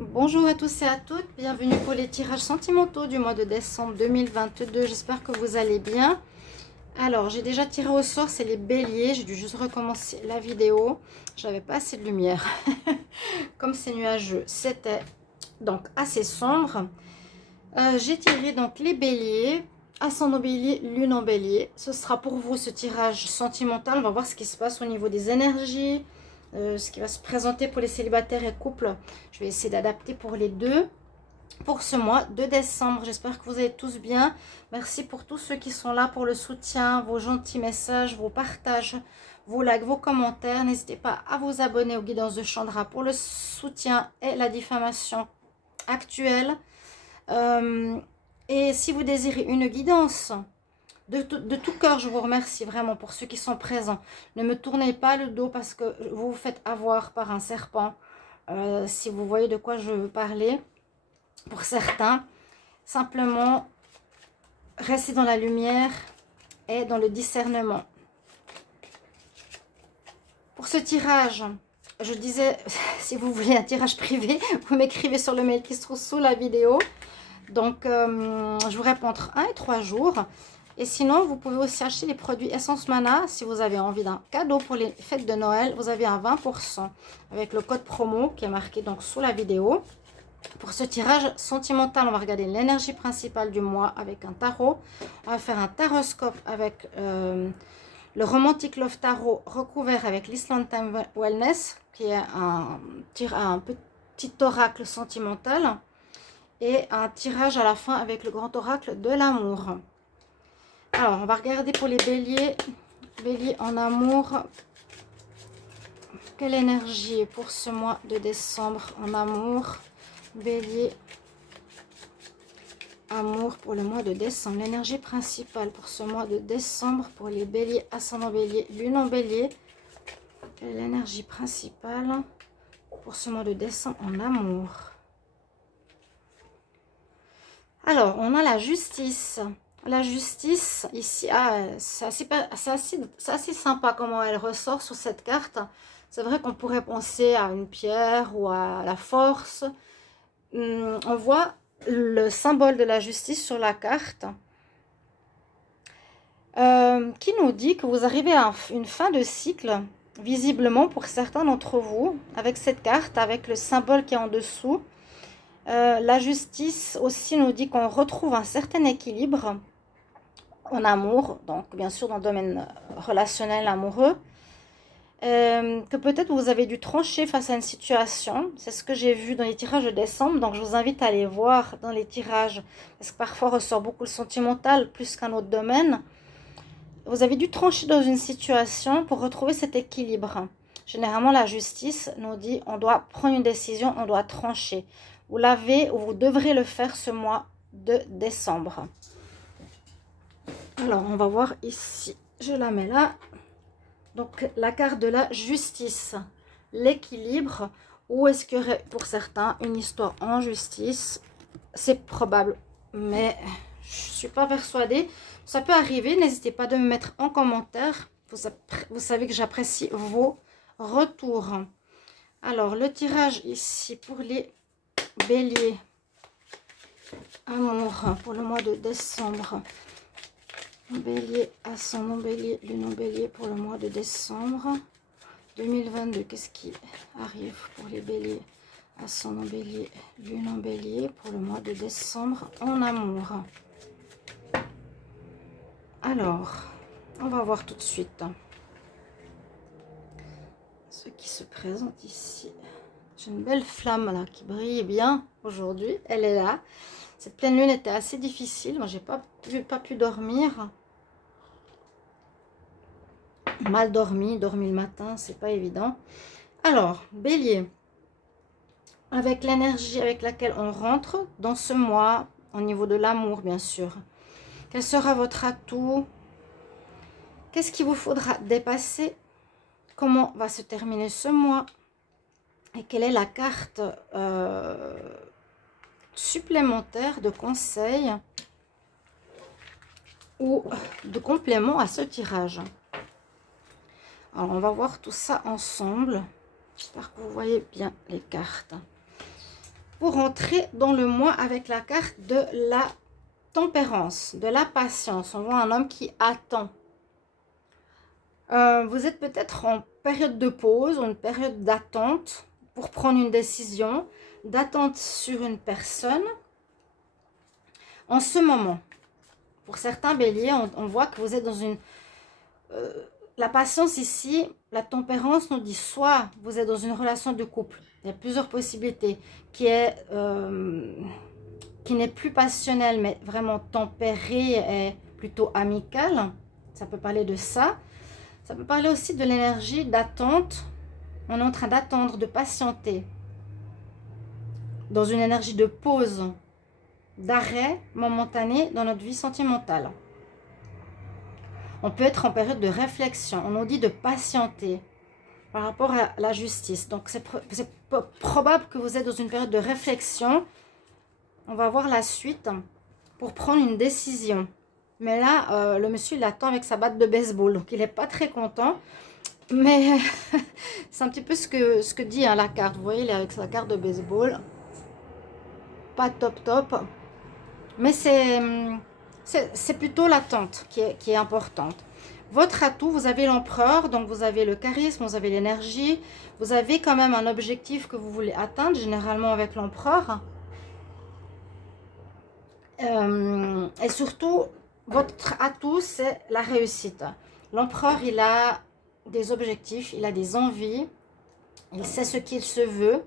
Bonjour à tous et à toutes, bienvenue pour les tirages sentimentaux du mois de décembre 2022. J'espère que vous allez bien. Alors, j'ai déjà tiré au sort, c'est les béliers. J'ai dû juste recommencer la vidéo. J'avais pas assez de lumière. Comme c'est nuageux, c'était donc assez sombre. J'ai tiré donc les béliers, ascendant bélier, lune en bélier. Ce sera pour vous ce tirage sentimental. On va voir ce qui se passe au niveau des énergies. Ce qui va se présenter pour les célibataires et couples. Je vais essayer d'adapter pour les deux pour ce mois de décembre. J'espère que vous allez tous bien. Merci pour tous ceux qui sont là pour le soutien, vos gentils messages, vos partages, vos likes, vos commentaires. N'hésitez pas à vous abonner aux guidances de Chandra pour le soutien et la diffamation actuelle. Et si vous désirez une guidance de tout cœur, je vous remercie vraiment pour ceux qui sont présents. Ne me tournez pas le dos parce que vous vous faites avoir par un serpent. Si vous voyez de quoi je veux parler. Pour certains, simplement, restez dans la lumière et dans le discernement. Pour ce tirage, je disais, si vous voulez un tirage privé, vous m'écrivez sur le mail qui se trouve sous la vidéo. Donc, je vous réponds entre 1 et 3 jours. Et sinon, vous pouvez aussi acheter les produits Essence Mana. Si vous avez envie d'un cadeau pour les fêtes de Noël, vous avez un 20% avec le code promo qui est marqué donc sous la vidéo. Pour ce tirage sentimental, on va regarder l'énergie principale du mois avec un tarot. On va faire un taroscope avec le Romantic Love Tarot recouvert avec l'Island Time Wellness, qui est un petit oracle sentimental. Et un tirage à la fin avec le grand oracle de l'amour. Alors, on va regarder pour les béliers. Bélier en amour. Quelle énergie pour ce mois de décembre en amour? Bélier, amour pour le mois de décembre. L'énergie principale pour ce mois de décembre pour les béliers, ascendant bélier, lune en bélier. Quelle est l'énergie principale pour ce mois de décembre en amour? Alors, on a la justice. La justice, ici, c'est assez sympa comment elle ressort sur cette carte. C'est vrai qu'on pourrait penser à une pierre ou à la force. On voit le symbole de la justice sur la carte qui nous dit que vous arrivez à une fin de cycle, visiblement pour certains d'entre vous, avec cette carte, avec le symbole qui est en dessous. La justice aussi nous dit qu'on retrouve un certain équilibre en amour, donc bien sûr dans le domaine relationnel amoureux, que peut-être vous avez dû trancher face à une situation. C'est ce que j'ai vu dans les tirages de décembre, donc je vous invite à aller voir dans les tirages, parce que parfois ressort beaucoup le sentimental plus qu'un autre domaine. Vous avez dû trancher dans une situation pour retrouver cet équilibre. Généralement la justice nous dit on doit prendre une décision, on doit trancher. Vous l'avez ou vous devrez le faire ce mois de décembre. Alors, on va voir ici. Je la mets là. Donc, la carte de la justice. L'équilibre. Ou est-ce qu'il y aurait pour certains une histoire en justice? C'est probable. Mais je ne suis pas persuadée. Ça peut arriver. N'hésitez pas de me mettre en commentaire. Vous savez que j'apprécie vos retours. Alors, le tirage ici pour les béliers. Amour pour le mois de décembre. Bélier, ascendant bélier, lune en bélier pour le mois de décembre 2022. Qu'est-ce qui arrive pour les béliers, ascendant bélier, lune en bélier pour le mois de décembre en amour? Alors, on va voir tout de suite ce qui se présente ici. J'ai une belle flamme là qui brille bien aujourd'hui. Elle est là. Cette pleine lune était assez difficile. Moi, j'ai pas pu dormir. Mal dormi le matin, c'est pas évident. Alors, bélier, avec l'énergie avec laquelle on rentre dans ce mois, au niveau de l'amour bien sûr, quel sera votre atout? Qu'est-ce qu'il vous faudra dépasser? Comment va se terminer ce mois? Et quelle est la carte supplémentaire de conseil ou de complément à ce tirage? Alors, on va voir tout ça ensemble. J'espère que vous voyez bien les cartes. pour entrer dans le mois avec la carte de la tempérance, de la patience. On voit un homme qui attend. Vous êtes peut-être en période de pause, ou une période d'attente pour prendre une décision, d'attente sur une personne. En ce moment, pour certains béliers, on voit que vous êtes dans une... la patience ici, la tempérance nous dit soit vous êtes dans une relation de couple, il y a plusieurs possibilités, qui n'est plus passionnelle mais vraiment tempérée et plutôt amicale. Ça peut parler de ça. Ça peut parler aussi de l'énergie d'attente. On est en train d'attendre, de patienter. Dans une énergie de pause, d'arrêt momentané dans notre vie sentimentale. On peut être en période de réflexion. On nous dit de patienter par rapport à la justice. Donc, c'est probable que vous êtes dans une période de réflexion. On va voir la suite pour prendre une décision. Mais là, le monsieur, il attend avec sa batte de baseball. Donc, il n'est pas très content. Mais c'est un petit peu ce que dit la carte. Vous voyez, il est avec sa carte de baseball. Pas top top. Mais c'est plutôt l'attente qui est importante. Votre atout, vous avez l'empereur. Donc, vous avez le charisme, vous avez l'énergie. Vous avez quand même un objectif que vous voulez atteindre, généralement avec l'empereur. Et surtout, votre atout, c'est la réussite. L'empereur, il a des objectifs, il a des envies, il sait ce qu'il se veut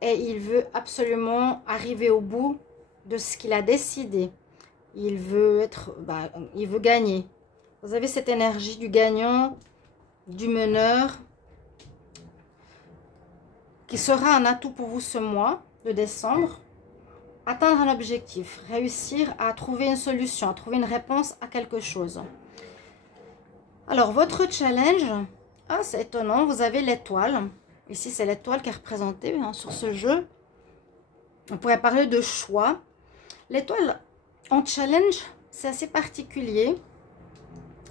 et il veut absolument arriver au bout de ce qu'il a décidé. Il veut il veut gagner. Vous avez cette énergie du gagnant, du meneur, qui sera un atout pour vous ce mois de décembre. Atteindre un objectif, réussir à trouver une solution, à trouver une réponse à quelque chose. Alors, votre challenge, c'est étonnant, vous avez l'étoile. Ici, c'est l'étoile qui est représentée sur ce jeu. On pourrait parler de choix. L'étoile en challenge, c'est assez particulier.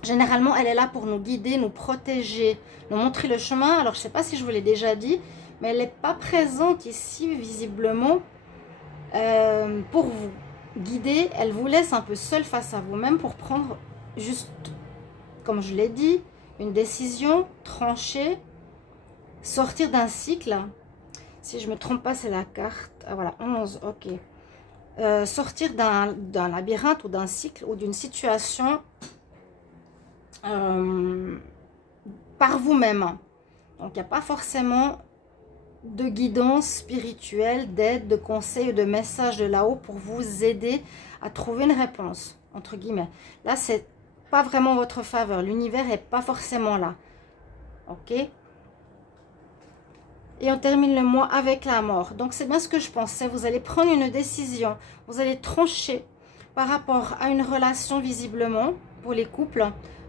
Généralement, elle est là pour nous guider, nous protéger, nous montrer le chemin. Alors, je ne sais pas si je vous l'ai déjà dit, mais elle n'est pas présente ici, visiblement. Pour vous guider, elle vous laisse un peu seul face à vous-même pour prendre juste, comme je l'ai dit, une décision tranchée, sortir d'un cycle. Si je ne me trompe pas, c'est la carte. Ah voilà, 11, ok. Sortir d'un labyrinthe ou d'un cycle ou d'une situation par vous-même. Donc, il n'y a pas forcément de guidance spirituelle, d'aide, de conseils, de messages de là-haut pour vous aider à trouver une réponse, entre guillemets. Là, c'est pas vraiment votre faveur. L'univers n'est pas forcément là. Ok? Et on termine le mois avec la mort. Donc, c'est bien ce que je pensais. Vous allez prendre une décision. Vous allez trancher par rapport à une relation, visiblement, pour les couples,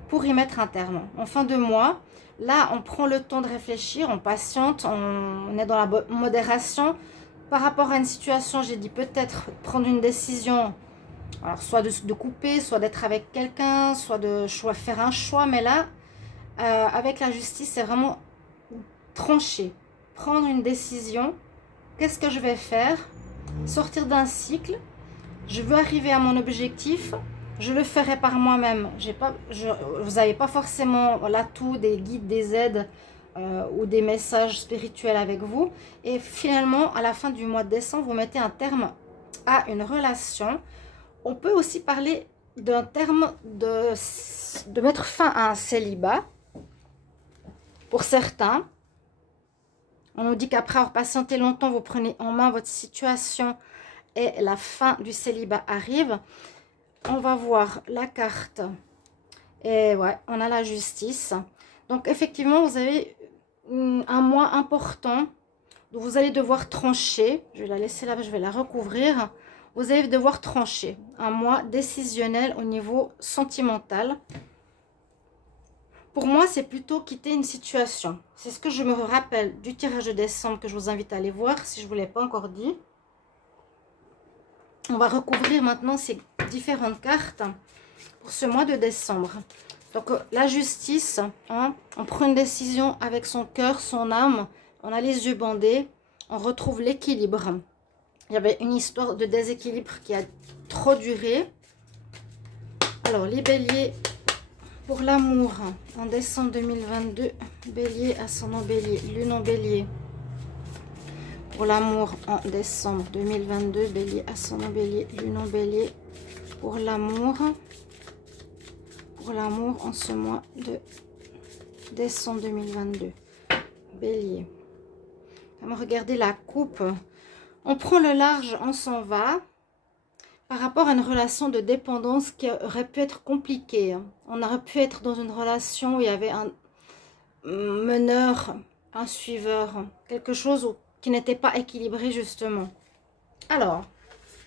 pour y mettre un terme. En fin de mois, là, on prend le temps de réfléchir, on patiente, on est dans la modération. Par rapport à une situation, j'ai dit peut-être prendre une décision, alors soit de couper, soit d'être avec quelqu'un, soit de faire un choix. Mais là, avec la justice, c'est vraiment trancher, prendre une décision. Qu'est-ce que je vais faire? Sortir d'un cycle. Je veux arriver à mon objectif. Je le ferai par moi-même. Vous n'avez pas forcément l'atout des guides, des aides ou des messages spirituels avec vous. Et finalement, à la fin du mois de décembre, vous mettez un terme à une relation. On peut aussi parler d'un terme de mettre fin à un célibat. Pour certains, on nous dit qu'après avoir patienté longtemps, vous prenez en main votre situation et la fin du célibat arrive. On va voir la carte. Et ouais, on a la justice. Donc, effectivement, vous avez un mois important. Vous allez devoir trancher. Je vais la laisser là, je vais la recouvrir. Vous allez devoir trancher. Un mois décisionnel au niveau sentimental. Pour moi, c'est plutôt quitter une situation. C'est ce que je me rappelle du tirage de décembre que je vous invite à aller voir si je ne vous l'ai pas encore dit. On va recouvrir maintenant ces différentes cartes pour ce mois de décembre. Donc, la justice, on prend une décision avec son cœur, son âme. On a les yeux bandés. On retrouve l'équilibre. Il y avait une histoire de déséquilibre qui a trop duré. Alors, les béliers, pour l'amour, en décembre 2022, bélier, ascendant bélier, lune en bélier. Pour l'amour, en décembre 2022, bélier, ascendant bélier, lune en bélier. Pour l'amour, en ce mois de décembre 2022, bélier. Regardez la coupe. On prend le large, on s'en va. Par rapport à une relation de dépendance qui aurait pu être compliquée. On aurait pu être dans une relation où il y avait un meneur, un suiveur, quelque chose qui n'était pas équilibré justement. Alors,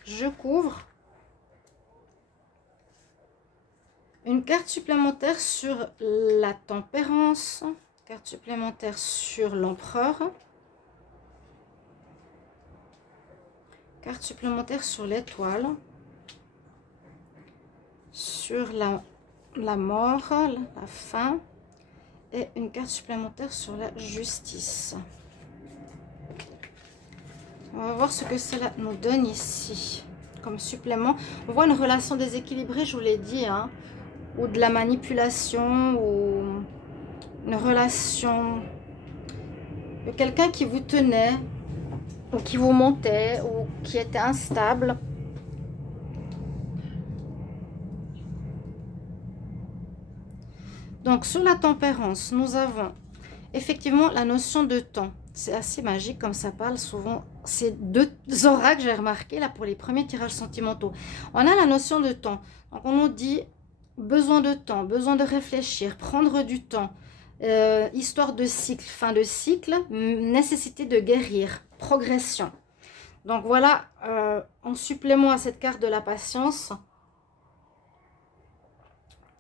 je couvre une carte supplémentaire sur la tempérance, carte supplémentaire sur l'empereur, carte supplémentaire sur l'étoile, sur la mort, la fin, et une carte supplémentaire sur la justice. On va voir ce que cela nous donne ici comme supplément. On voit une relation déséquilibrée, je vous l'ai dit, hein, ou de la manipulation, ou une relation de quelqu'un qui vous tenait, ou qui vous montait, ou qui était instable. Donc, sur la tempérance, nous avons effectivement la notion de temps. C'est assez magique comme ça parle souvent. C'est deux oracles, j'ai remarqué, là, pour les premiers tirages sentimentaux. On a la notion de temps. Donc, on nous dit besoin de temps, besoin de réfléchir, prendre du temps, histoire de cycle, fin de cycle, nécessité de guérir, progression. Donc, voilà, en supplément à cette carte de la patience,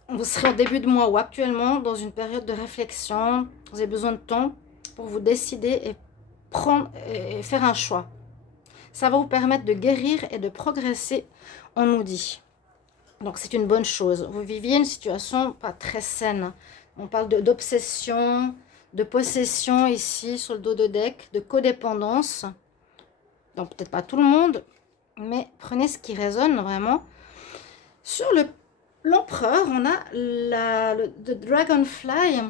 vous serez au début de mois ou actuellement dans une période de réflexion. Vous avez besoin de temps pour vous décider et faire un choix. Ça va vous permettre de guérir et de progresser, on nous dit. Donc c'est une bonne chose. Vous viviez une situation pas très saine. On parle d'obsession, de possession ici sur le dos de deck, de codépendance. Donc peut-être pas tout le monde, mais prenez ce qui résonne vraiment. Sur l'empereur, on a le dragonfly,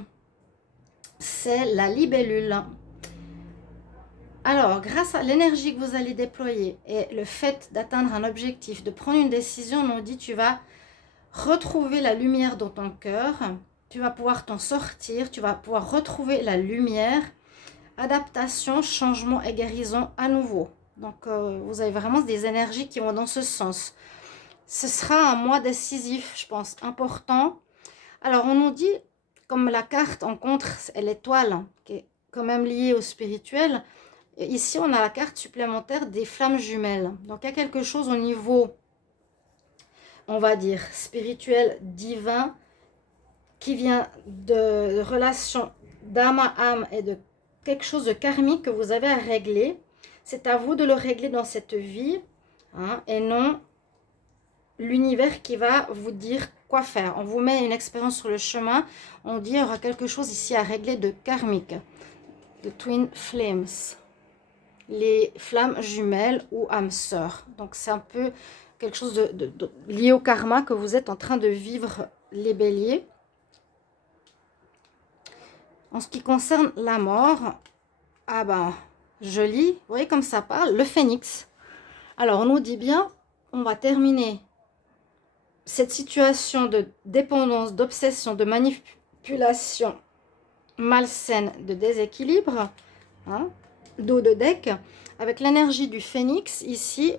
c'est la libellule. Alors, grâce à l'énergie que vous allez déployer et le fait d'atteindre un objectif, de prendre une décision, on nous dit tu vas retrouver la lumière dans ton cœur, tu vas pouvoir t'en sortir, tu vas pouvoir retrouver la lumière, adaptation, changement et guérison à nouveau. Donc, vous avez vraiment des énergies qui vont dans ce sens. Ce sera un mois décisif, je pense, important. Alors, on nous dit, comme la carte en contre, c'est l'étoile, qui est quand même liée au spirituel. Et ici, on a la carte supplémentaire des flammes jumelles. Donc, il y a quelque chose au niveau, on va dire, spirituel, divin, qui vient de relations d'âme à âme et de quelque chose de karmique que vous avez à régler. C'est à vous de le régler dans cette vie, hein, et non l'univers qui va vous dire quoi faire. On vous met une expérience sur le chemin, on dit il y aura quelque chose ici à régler de karmique. The Twin Flames, les flammes jumelles ou âmes sœurs. Donc c'est un peu quelque chose de lié au karma que vous êtes en train de vivre, les béliers. En ce qui concerne la mort, ah ben, joli, vous voyez comme ça parle, le phénix. Alors on nous dit bien, on va terminer cette situation de dépendance, d'obsession, de manipulation malsaine, de déséquilibre, hein, dos de deck, avec l'énergie du phénix ici.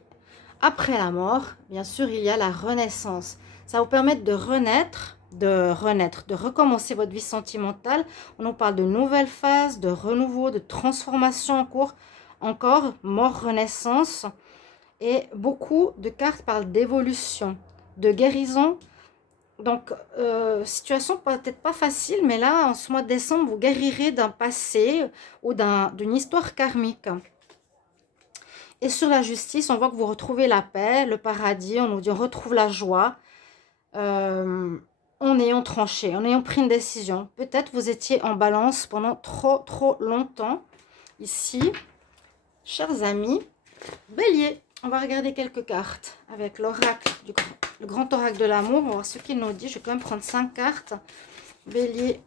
Après la mort, bien sûr, il y a la renaissance. Ça va vous permettre de renaître, de recommencer votre vie sentimentale. On nous parle de nouvelles phases, de renouveau, de transformation en cours, encore, mort, renaissance. Et beaucoup de cartes parlent d'évolution, de guérison. Donc, situation peut-être pas facile, mais là, en ce mois de décembre, vous guérirez d'un passé ou d'une histoire karmique. Et sur la justice, on voit que vous retrouvez la paix, le paradis, on nous dit on retrouve la joie, en ayant tranché, en ayant pris une décision. Peut-être vous étiez en balance pendant trop longtemps. Ici, chers amis, Bélier, on va regarder quelques cartes avec l'oracle, le grand oracle de l'amour. On va voir ce qu'il nous dit. Je vais quand même prendre 5 cartes. Bélier,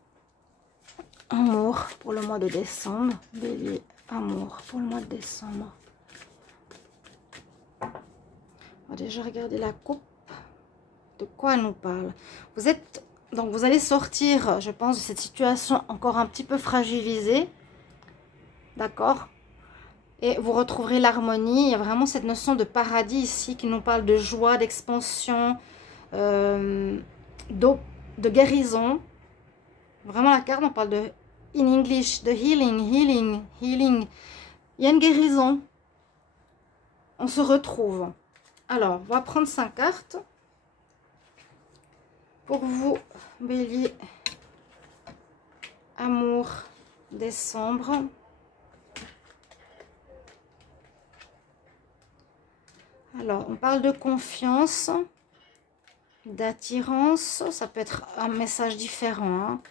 amour pour le mois de décembre. Bélier, amour pour le mois de décembre. On va déjà regarder la coupe. De quoi elle nous parle? Donc vous allez sortir, je pense, de cette situation encore un petit peu fragilisée. D'accord? Et vous retrouverez l'harmonie. Il y a vraiment cette notion de paradis ici qui nous parle de joie, d'expansion, de guérison. Vraiment la carte, on parle de, in English, de healing. Il y a une guérison. On se retrouve. Alors, on va prendre 5 cartes. Pour vous, Bélier, amour, décembre. Alors, on parle de confiance, d'attirance. Ça peut être un message différent. Hein.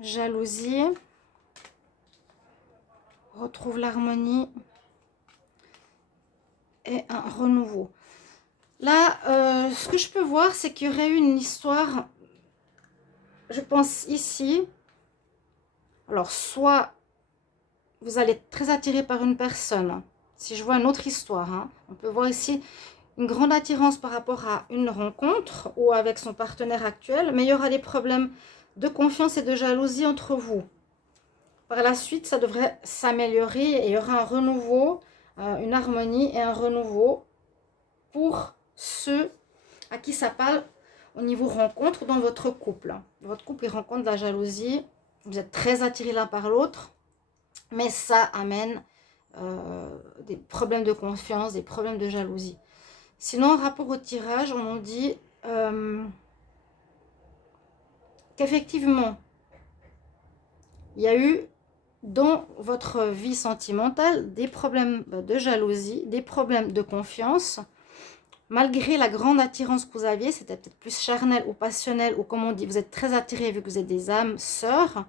Jalousie. Retrouve l'harmonie. Et un renouveau. Là, ce que je peux voir, c'est qu'il y aurait eu une histoire, je pense ici. Alors, soit vous allez être très attiré par une personne. Si je vois une autre histoire, hein, on peut voir ici une grande attirance par rapport à une rencontre ou avec son partenaire actuel. Mais il y aura des problèmes de confiance et de jalousie entre vous. Par la suite, ça devrait s'améliorer et il y aura un renouveau, une harmonie et un renouveau pour ceux à qui ça parle au niveau rencontre dans votre couple. Votre couple, il rencontre de la jalousie. Vous êtes très attirés l'un par l'autre. Mais ça amène des problèmes de confiance, des problèmes de jalousie. Sinon, en rapport au tirage, on nous dit qu'effectivement, il y a eu dans votre vie sentimentale des problèmes de jalousie, des problèmes de confiance. Malgré la grande attirance que vous aviez, c'était peut-être plus charnel ou passionnel, ou comme on dit, vous êtes très attirés vu que vous êtes des âmes sœurs.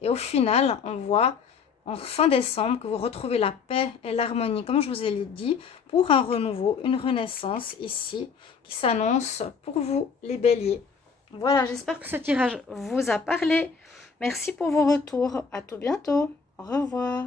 Et au final, on voit en fin décembre que vous retrouvez la paix et l'harmonie, comme je vous ai dit, pour un renouveau, une renaissance ici, qui s'annonce pour vous, les béliers. Voilà, j'espère que ce tirage vous a parlé. Merci pour vos retours. À tout bientôt. Au revoir.